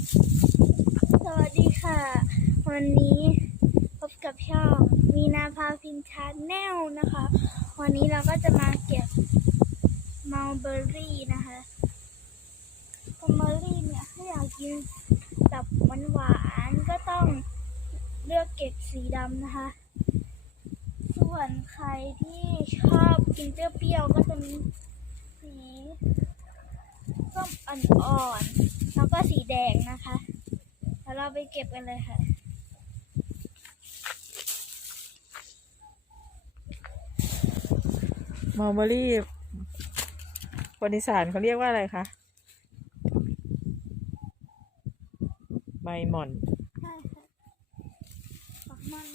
สวัสดีค่ะ วันนี้พบกับช่องมีนาพาพินชาแนลนะคะ วันนี้เราก็จะมาเก็บมัลเบอรี่นะคะมัลเบอรี่เนี่ยถ้าอยากกินแบบหวานๆก็ต้องเลือกเก็บสีดำนะคะ ส่วนใครที่ชอบกินเปรี้ยวๆก็จะมีสี ส้มอ่อนๆแล้วก็สีแดงนะคะแล้วเราไปเก็บกันเลยค่ะมอลเบอรี่คนอีสานเขาเรียกว่าอะไรคะใบหม่อนใช่ค่ะฝักมัน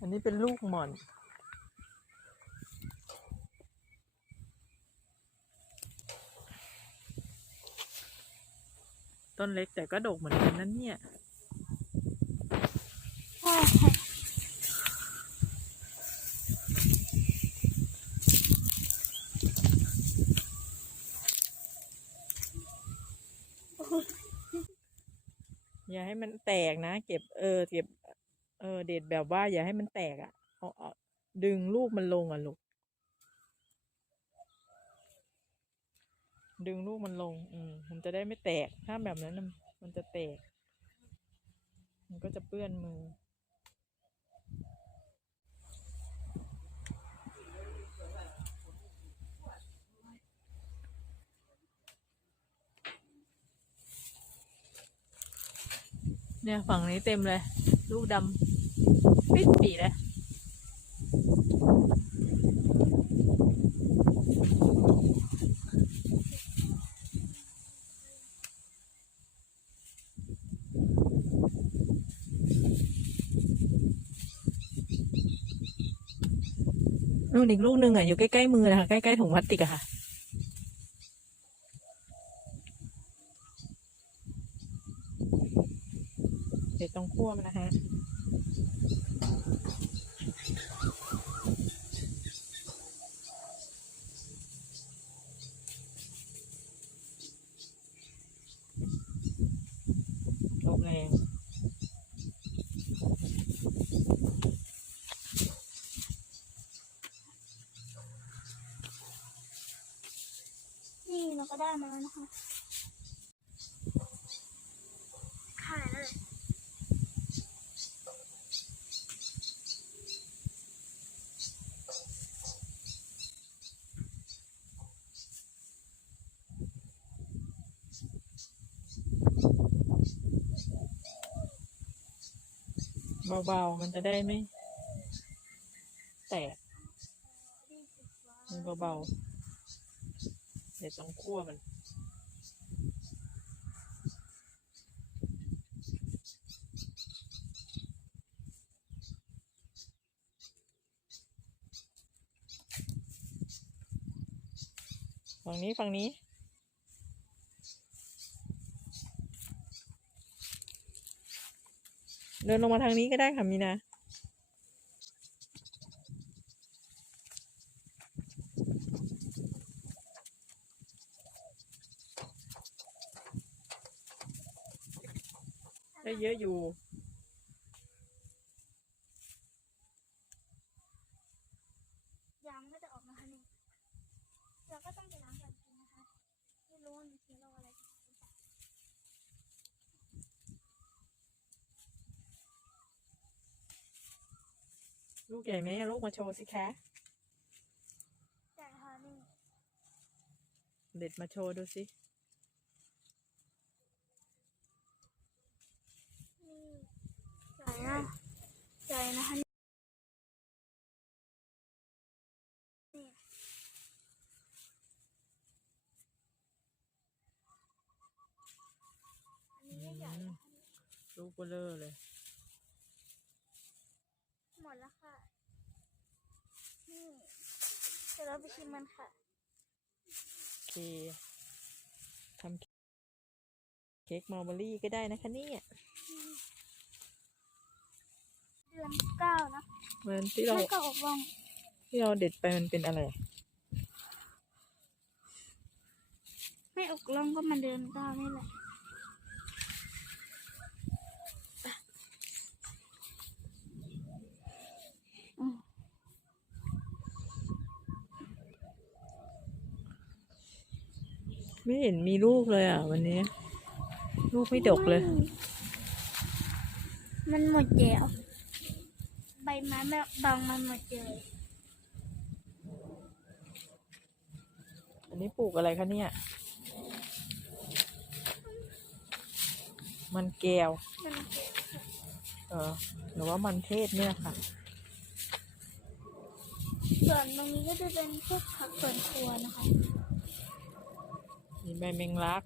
อันนี้เป็นลูกหม่อน ต้นเล็กแต่ก็ดกเหมือนกันนั่นเนี่ยใช่ค่ะโอ้โหอย่าให้มันแตกนะ เก็บเออเก็บ เออเด็ดแบบว่า อย่าให้มันแตกอะ่ะเอาเอาดึงลูกมันลงอะลูก ดึงลูกมันลง อืมมันจะได้ไม่แตก ถ้าแบบนั้นน่ะมันจะแตก มันก็จะเปื้อนมือ เนี่ยฝั่งนี้เต็มเลย ลูกดำปิดปีเลย นู่นอีกลูกหนึ่งอะอยู่ใกล้ๆมือนะคะใกล้ๆถุงพลาสติกอะค่ะเดี๋ยวต้องคั่วมันนะคะ ลมแรง นี่ เราก็ได้มาแล้วนะคะขายเลยเบาๆ มันจะได้ไม่แตกมันเบาๆ เดี๋ยวต้องคั่วมันฝั่งนี้ฝั่งนี้ เดินลงมาทางนี้ก็ได้ค่ะมีนา เยอะอยู่ ยางก็จะออกมาค่ะนี่เราก็ต้องไปล้างก่อนกินนะคะไม่รู้ว่ามีเชื้อโรคอะไรหรือเปล่าลูกใหญ่ไหมอะลูกมาโชว์สิคะแต่ค่ะนี่เด็ดมาโชว์ดูสิ นี่ใหญ่ นะใหญ่นะคะนี่นี่อันนี้ไม่ใหญ่นะคะนี่ลูกเบลอเลย หมดแล้วค่ะ นี่เดี๋ยวเราไปชิมมันค่ะ โอเคทำเค้กมอลเบอรี่ก็ได้นะคะเนี่ยเดือนเก้านะเหมือนที่เราแล้วก็อบรมที่เราเด็ดไปมันเป็นอะไร ไม่ออกล่องก็มาเดินก้าวนี่แหละไม่เห็นมีลูกเลยอะ วันนี้ ลูกไม่ดกเลย มันหมดแล้วใบ ไม้แบบบางมันหมดเลยอันนี้ปลูกอะไรคะเนี่ย มันแก้ว มันเจ็บเออหรือว่ามันเทศเนี่ยค่ะ ส่วนตรงนี้ก็จะเป็นพวกผักสวนครัวนะคะมีใบแมงลัก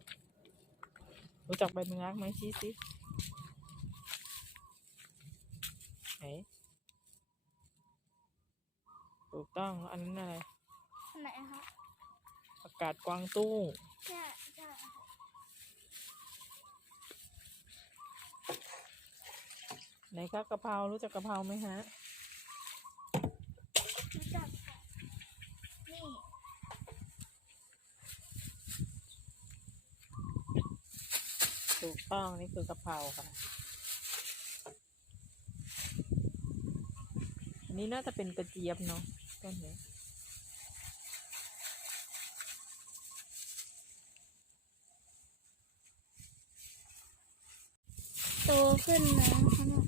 รู้จักใบแมงลักไหมชี้สิไหน ถูกต้องแล้วอันนั้นอะไรอันไหนอะคะอากาศกวางตุ้งใช่ใช่ค่ะไหนคะกะเพรารู้จักกะเพราไหมฮะรู้จักค่ะนี่ถูกต้องนี่คือกะเพราค่ะ นนี้น่าจะเป็นกระเจี๊ยบเนาะต้นนี้โตขึ้นแล้วนะคะเนี่ย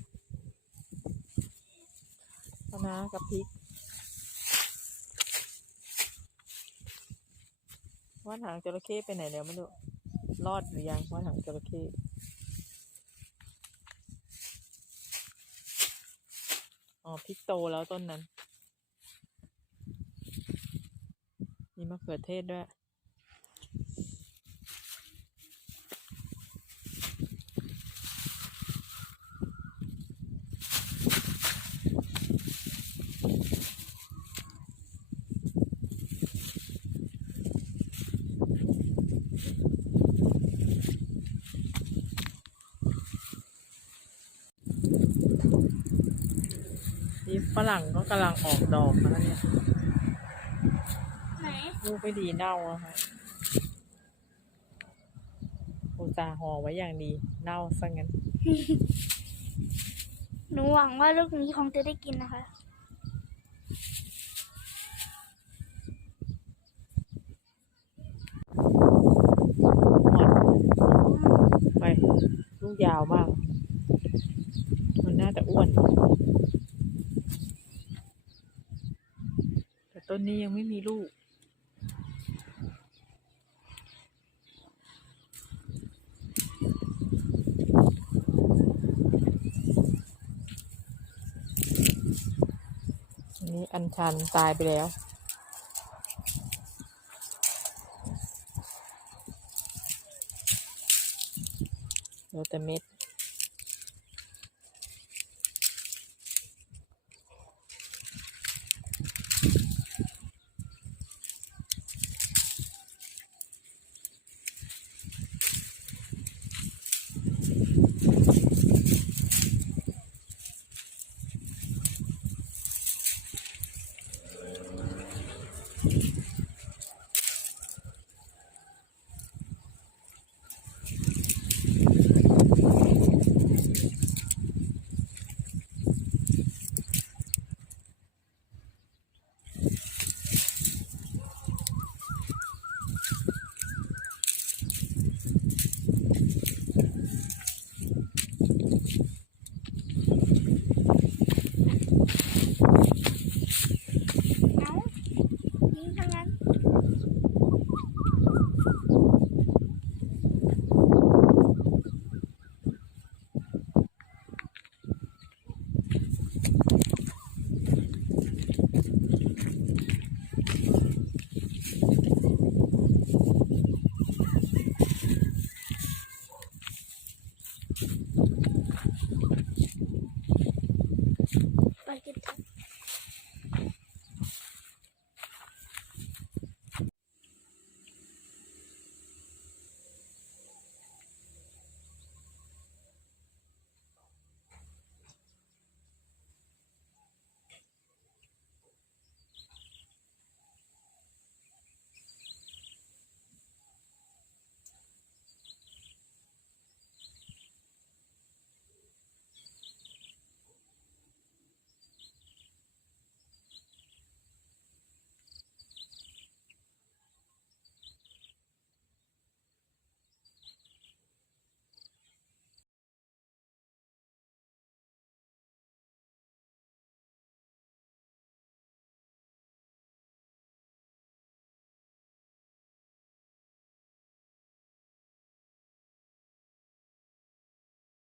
คะน้ากับพริกว่านหางจระเข้ไปไหนแล้วไม่รู้รอดหรือยังว่านหางจระเข้อ๋อ พริกโตแล้วต้นนั้น มีมะเขือเทศด้วย นี่ ฝรั่งก็กำลังออกดอกนะคะเนี่ยไหนลูกไม่ดีเน่าอะค่ะอุตส่าห์ห่อไว้อย่างดีเน่าซะงั้น หนูหวังว่าลูกนี้คงจะได้กินนะคะ ไป ลูกยาวมาก มันน่าจะอ้วน ต่ต้นนี้ยังไม่มีลูกอันนี้อัญชันตายไปแล้วเหลือแต่เม็ด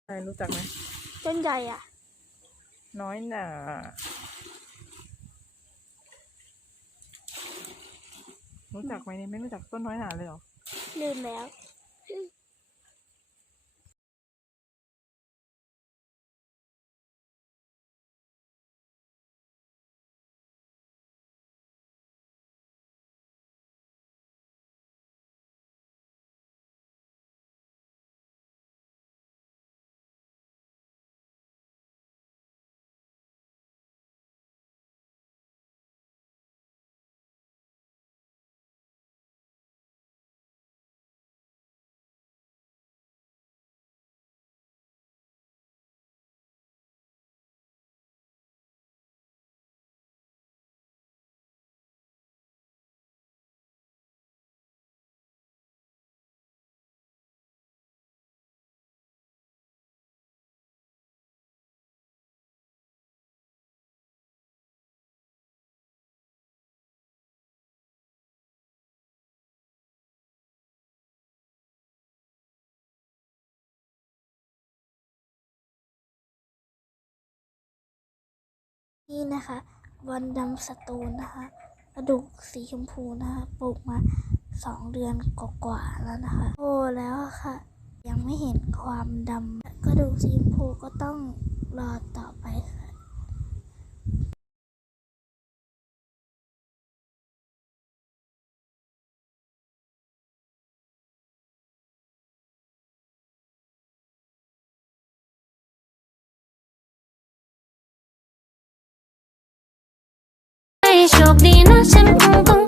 ใครรู้จักไหมต้นใหญ่อะ น้อยหนารู้จักไหมเนี่ยไม่รู้จักต้นน้อยหนาเลยเหรอ ลืมแล้ว นี่นะคะวันดำสตูนนะคะกระดูกสีชมพูนะคะปลูกมาสองเดือนกว่าๆแล้วนะคะโตแล้วค่ะ ยังไม่เห็นความดำกระดูกสีชมพูก็ต้องรอต่อไปค่ะ ให้โชคดีนะฉันคงต้อง